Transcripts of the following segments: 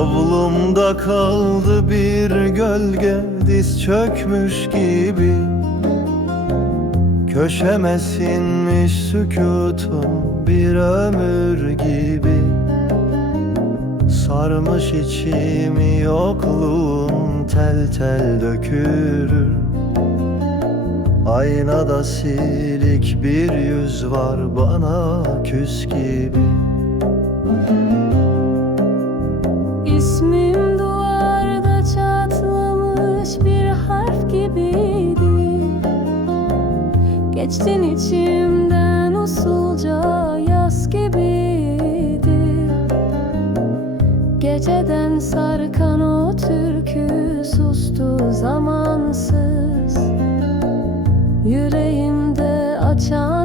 Kolumda kaldı bir gölge diz çökmüş gibi. Köşeme sinmiş sükutum bir ömür gibi. Sarmış içimi yokluğun tel tel dökülür. Aynada silik bir yüz var bana küs gibi İsmim duvarda çatlamış bir harf gibiydi. Geçtin içimden usulca yaz gibiydi. Geceden sarkan o türkü sustu zamansız. Yüreğimde açan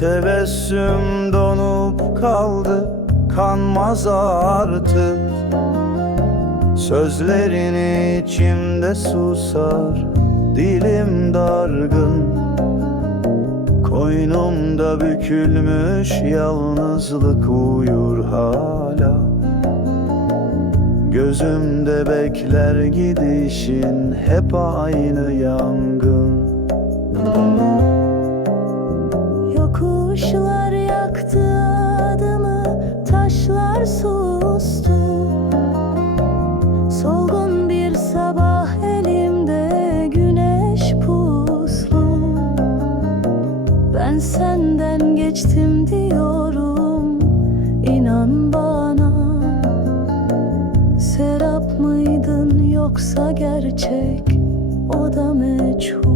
tebessüm donup kaldı kanmaz artık. Sözlerin içimde susar dilim dargın. Koynumda bükülmüş yalnızlık uyur hala. Gözümde bekler gidişin hep aynı yangın Senden geçtim diyorum, inan bana. Serap mıydın yoksa gerçek, o da meçhul